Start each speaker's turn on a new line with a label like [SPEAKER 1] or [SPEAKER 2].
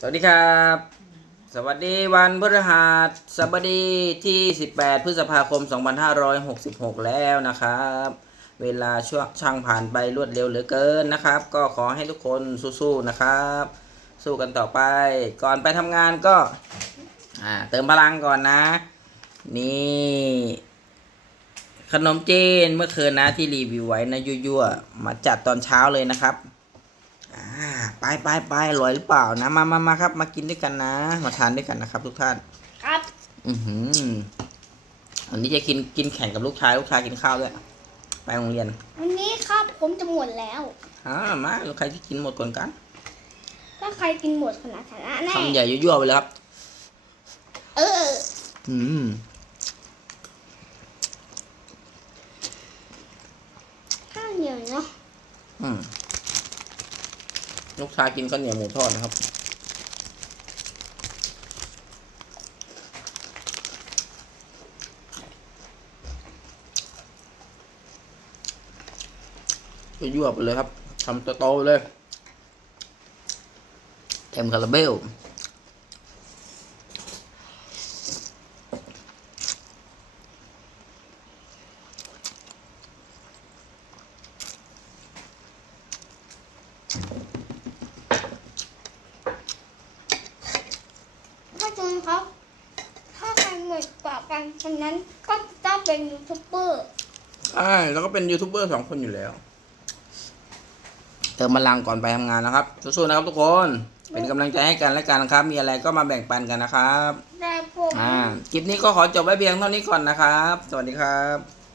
[SPEAKER 1] สวัสดีครับ สวัสดีวันพฤหัสบดีที่ 18 พฤษภาคม 2566 แล้วนะครับ เวลาช่วงช่างผ่านไปรวดเร็วเหลือเกินนะครับ ก็ขอให้ทุกคนสู้ๆนะครับ สู้กันต่อไป ก่อนไปทำงานก็เติมพลังก่อนนะ นี่ ขนมจีนเมื่อคืนนะที่รีวิวไว้นะยั่วๆมาจัดตอนเช้าเลยนะครับ ไปไปไปอร่อยหรือเปล่านะ มามามาครับ มากินด้วยกันนะ มาทานด้วยกันนะครับ ทุกท่าน
[SPEAKER 2] ครับ
[SPEAKER 1] อือหือวันนี้จะกินกินแข่งกับลูกชาย ลูกชายกินข้าวด้วย ไปโรงเรียน
[SPEAKER 2] วันนี้ครับผมจะหมดแล้ว
[SPEAKER 1] อ่ามาใครที่กินหมดก่อนกัน
[SPEAKER 2] ถ้าใครกินหมดขนาดชนะแน่
[SPEAKER 1] คำใหญ่ยั่วๆไปเลยครับ
[SPEAKER 2] เออ
[SPEAKER 1] อืม
[SPEAKER 2] ข้าวเหนียวเนาะ
[SPEAKER 1] อืม ลูกชายกินข้าวเหนียวหมูทอดนะครับยั่วไปเลยครับทำโตๆเลยเต็มคาราเบล
[SPEAKER 2] ถ้าจนครับ ถ้าใครหมดกว่ากันคนนั้นก็จะเป็นยูทูบเบอร์
[SPEAKER 1] ใช่แล้วก็เป็นยูทูบเบอร์สองคนอยู่แล้วเติมพลังก่อนไปทำงานนะครับ สู้ๆนะครับทุกคน เป็นกำลังใจให้กันและกันนะครับ มีอะไรก็มาแบ่งปันกันนะครับ
[SPEAKER 2] แต่ผม
[SPEAKER 1] อ่าคลิปนี้ก็ขอจบไว้เพียงเท่านี้ก่อนนะครับ สวัสดีครับ